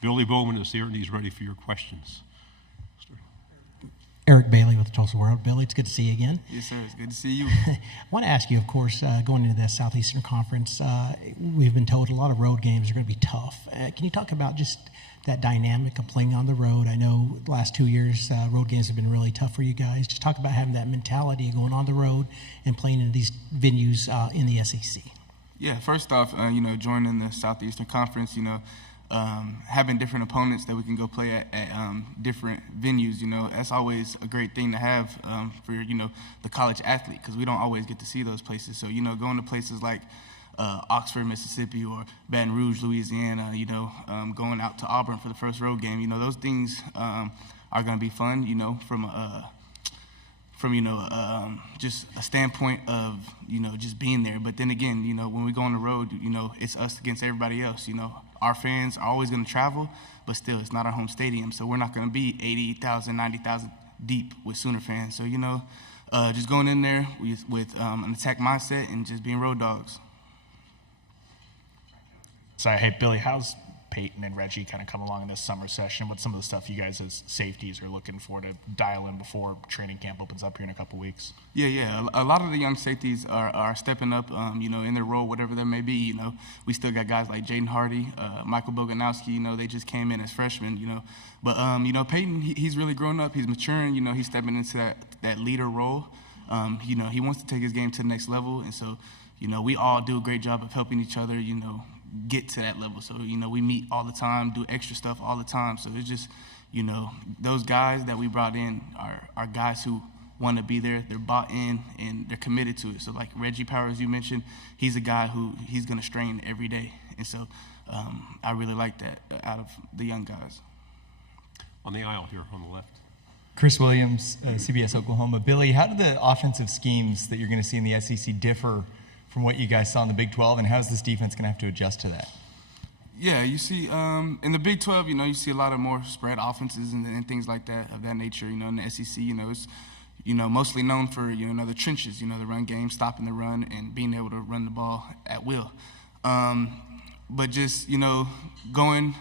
Billy Bowman is here, and he's ready for your questions. Eric Bailey with the Tulsa World. Billy, it's good to see you again. Yes, sir. It's good to see you. I want to ask you, of course, going into the Southeastern Conference, we've been told a lot of road games are going to be tough. Can you talk about just that dynamic of playing on the road? I know the last 2 years, road games have been really tough for you guys. Just talk about having that mentality going on the road and playing in these venues in the SEC. Yeah, first off, joining the Southeastern Conference, having different opponents that we can go play at different venues, that's always a great thing to have for, the college athlete, because we don't always get to see those places. So, going to places like Oxford, Mississippi, or Baton Rouge, Louisiana, going out to Auburn for the first road game, those things are going to be fun, from just a standpoint of, just being there. But then again, when we go on the road, it's us against everybody else. Our fans are always going to travel, but still, it's not our home stadium. So we're not going to be 80,000, 90,000 deep with Sooner fans. So, just going in there with an attack mindset and just being road dogs. So, hey, Billy, how's Peyton and Reggie kind of come along in this summer session? What's some of the stuff you guys as safeties are looking for to dial in before training camp opens up here in a couple weeks? Yeah. A lot of the young safeties are stepping up, in their role, whatever that may be. We still got guys like Jaden Hardy, Michael Boganowski, they just came in as freshmen, But, Peyton, he's really grown up. He's maturing, he's stepping into that leader role. He wants to take his game to the next level. And so, we all do a great job of helping each other, get to that level. So, we meet all the time, do extra stuff all the time. So it's just, those guys that we brought in are guys who want to be there. They're bought in and they're committed to it. So like Reggie Powers, you mentioned, he's a guy who he's going to strain every day. And so I really like that out of the young guys. On the aisle here on the left. Chris Williams, CBS Oklahoma. Billy, how do the offensive schemes that you're going to see in the SEC differ from what you guys saw in the Big 12, and how's this defense going to have to adjust to that? Yeah, you see, in the Big 12, you see a lot of more spread offenses and things like that of that nature. In the SEC, it's mostly known for the trenches, the run game, stopping the run, and being able to run the ball at will. But just going,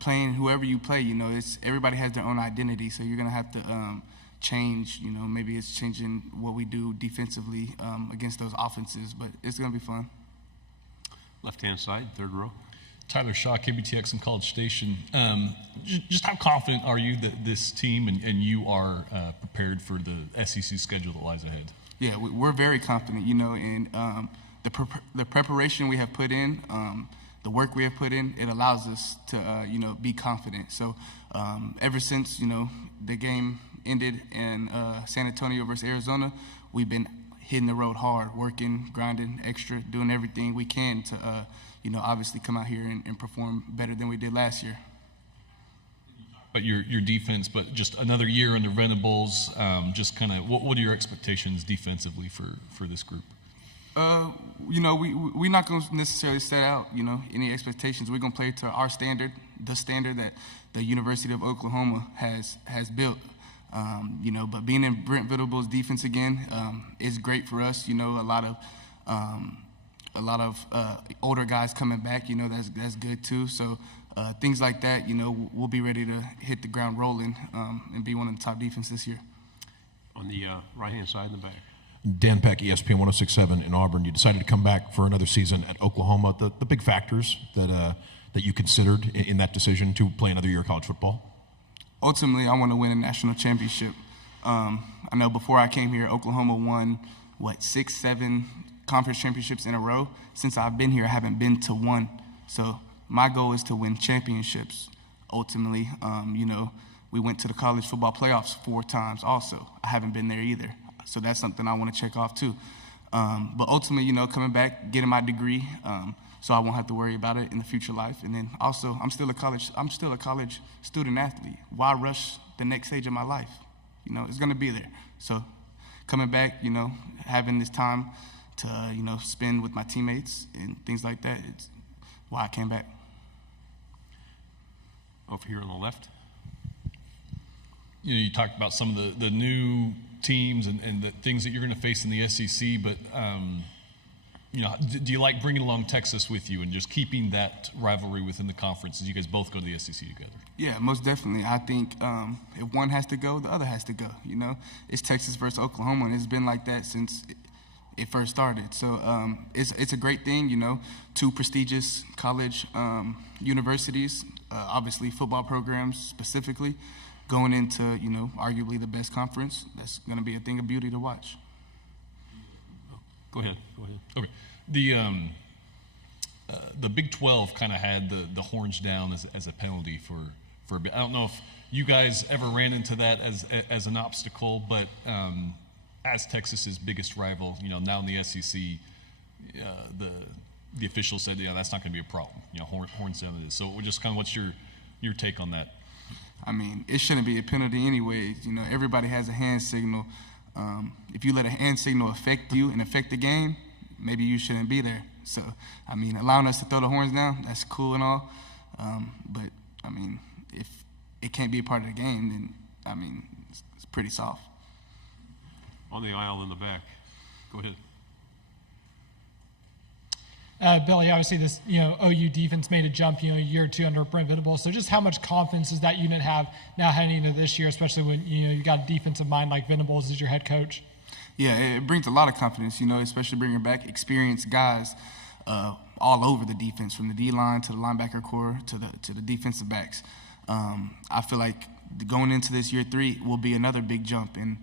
playing whoever you play, it's everybody has their own identity, so you're gonna have to change, maybe it's changing what we do defensively against those offenses, but it's going to be fun. Left-hand side, third row. Tyler Shaw, KBTX and College Station. Just how confident are you that this team and you are prepared for the SEC schedule that lies ahead? Yeah, we're very confident, in the preparation we have put in, the work we have put in, it allows us to, be confident. So ever since, the game ended in San Antonio versus Arizona, we've been hitting the road hard, working, grinding, extra, doing everything we can to, obviously come out here and perform better than we did last year. But your defense, but just another year under Venables, just kind of what are your expectations defensively for this group? We're not going to necessarily set out, any expectations. We're going to play to our standard, the standard that the University of Oklahoma has built. But being in Brent Venables' defense again is great for us. A lot of older guys coming back. That's good too. So things like that. We'll be ready to hit the ground rolling and be one of the top defenses this year. On the right-hand side in the back. Dan Peck, ESPN 106.7 in Auburn. You decided to come back for another season at Oklahoma. The big factors that you considered in that decision to play another year of college football? Ultimately, I want to win a national championship. I know before I came here, Oklahoma won, 6, 7 conference championships in a row. Since I've been here, I haven't been to one. So my goal is to win championships. Ultimately, we went to the college football playoffs 4 times also. I haven't been there either. So that's something I want to check off too. But ultimately, coming back, getting my degree, so I won't have to worry about it in the future life. And then also, I'm still a college student athlete. Why rush the next stage of my life? It's going to be there. So coming back, having this time to, spend with my teammates and things like that, it's why I came back. Over here on the left. You talked about some of the new teams and the things that you're going to face in the SEC, but do you like bringing along Texas with you and just keeping that rivalry within the conference as you guys both go to the SEC together? Yeah, most definitely. I think if one has to go, the other has to go. It's Texas versus Oklahoma, and it's been like that since it first started. So it's a great thing. Two prestigious college universities, obviously football programs specifically, going into arguably the best conference. That's going to be a thing of beauty to watch. Go ahead. Okay. The Big 12 kind of had the horns down as a penalty for a bit. I don't know if you guys ever ran into that as an obstacle, but as Texas's biggest rival, now in the SEC, the officials said, that's not going to be a problem. Horns down it is. So just kind of what's your take on that? I mean, it shouldn't be a penalty anyways. Everybody has a hand signal. If you let a hand signal affect you and affect the game, maybe you shouldn't be there. So, I mean, allowing us to throw the horns down, that's cool and all. But, I mean, if it can't be a part of the game, then, I mean, it's pretty soft. On the aisle in the back. Go ahead. Billy, obviously this, OU defense made a jump, a year or two under Brent Venables. So just how much confidence does that unit have now heading into this year, especially when, you got a defensive mind like Venables as your head coach? Yeah, it brings a lot of confidence, especially bringing back experienced guys all over the defense, from the D-line to the linebacker core to the defensive backs. I feel like going into this year 3 will be another big jump, and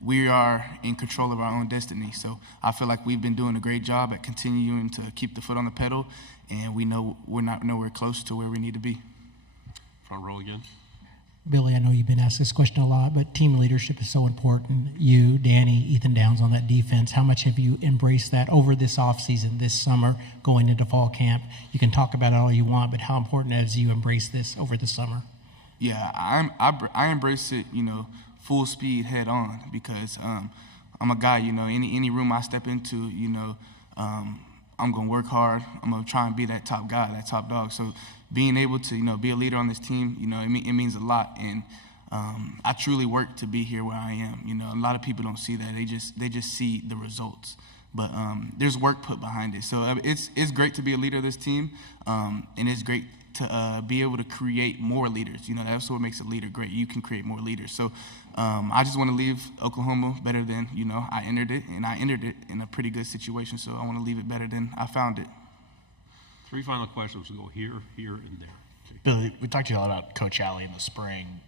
we are in control of our own destiny. So I feel like we've been doing a great job at continuing to keep the foot on the pedal, and we know we're not nowhere close to where we need to be. Front row again. Billy, I know you've been asked this question a lot, but team leadership is so important. You, Danny, Ethan Downs on that defense, how much have you embraced that over this offseason, this summer, going into fall camp? You can talk about it all you want, but how important has you embraced this over the summer? Yeah, I embrace it, full speed head on, because I'm a guy, any room I step into, I'm going to work hard. I'm going to try and be that top guy, that top dog. So being able to, be a leader on this team, it means a lot. And I truly work to be here where I am. A lot of people don't see that. They just see the results. But there's work put behind it. So it's great to be a leader of this team, and it's great to be able to create more leaders. That's what makes a leader great. You can create more leaders. So I just want to leave Oklahoma better than, I entered it, and I entered it in a pretty good situation. So I want to leave it better than I found it. 3 final questions. We'll go here, and there. Okay. Billy, we talked to you a lot about Coach Alley in the spring.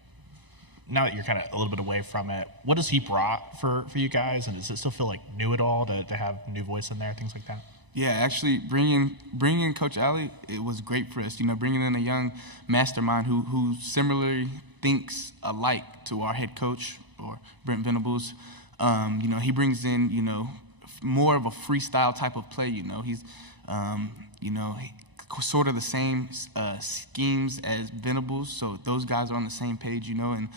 Now that you're kind of a little bit away from it, what has he brought for you guys? And does it still feel like new at all to have a new voice in there, things like that? Yeah, actually, bringing Coach Alley, it was great for us. Bringing in a young mastermind who similarly thinks alike to our head coach, or Brent Venables. He brings in, more of a freestyle type of play. He's, sort of the same schemes as Venables. So those guys are on the same page, and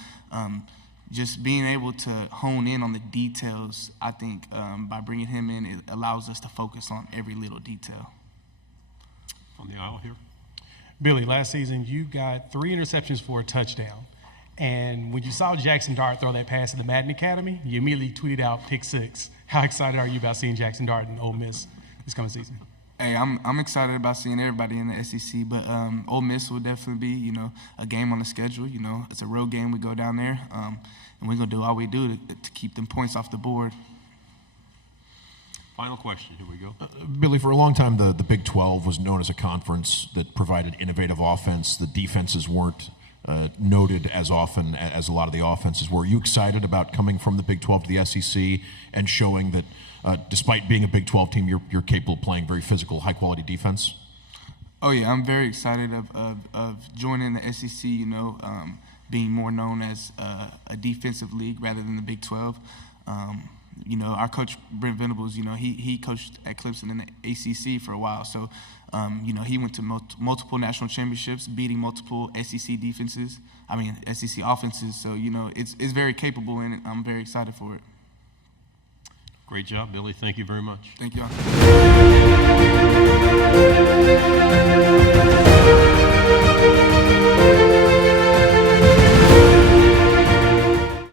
just being able to hone in on the details, I think by bringing him in, it allows us to focus on every little detail. On the aisle here. Billy, last season you got 3 interceptions for a touchdown. And when you saw Jackson Dart throw that pass at the Madden Academy, you immediately tweeted out pick 6. How excited are you about seeing Jackson Dart in Ole Miss this coming season? Hey, I'm excited about seeing everybody in the SEC, but Ole Miss will definitely be, a game on the schedule. It's a road game. We go down there, and we're going to do all we do to keep them points off the board. Final question. Here we go. Billy, for a long time, the Big 12 was known as a conference that provided innovative offense. The defenses weren't noted as often as a lot of the offenses were. Are you excited about coming from the Big 12 to the SEC and showing that despite being a Big 12 team, you're capable of playing very physical, high-quality defense? Oh, yeah, I'm very excited of joining the SEC, being more known as a defensive league rather than the Big 12. Our coach, Brent Venables, he coached at Clemson in the ACC for a while. So, he went to multiple national championships, beating multiple SEC offenses. So, it's very capable, and I'm very excited for it. Great job, Billy. Thank you very much. Thank y'all.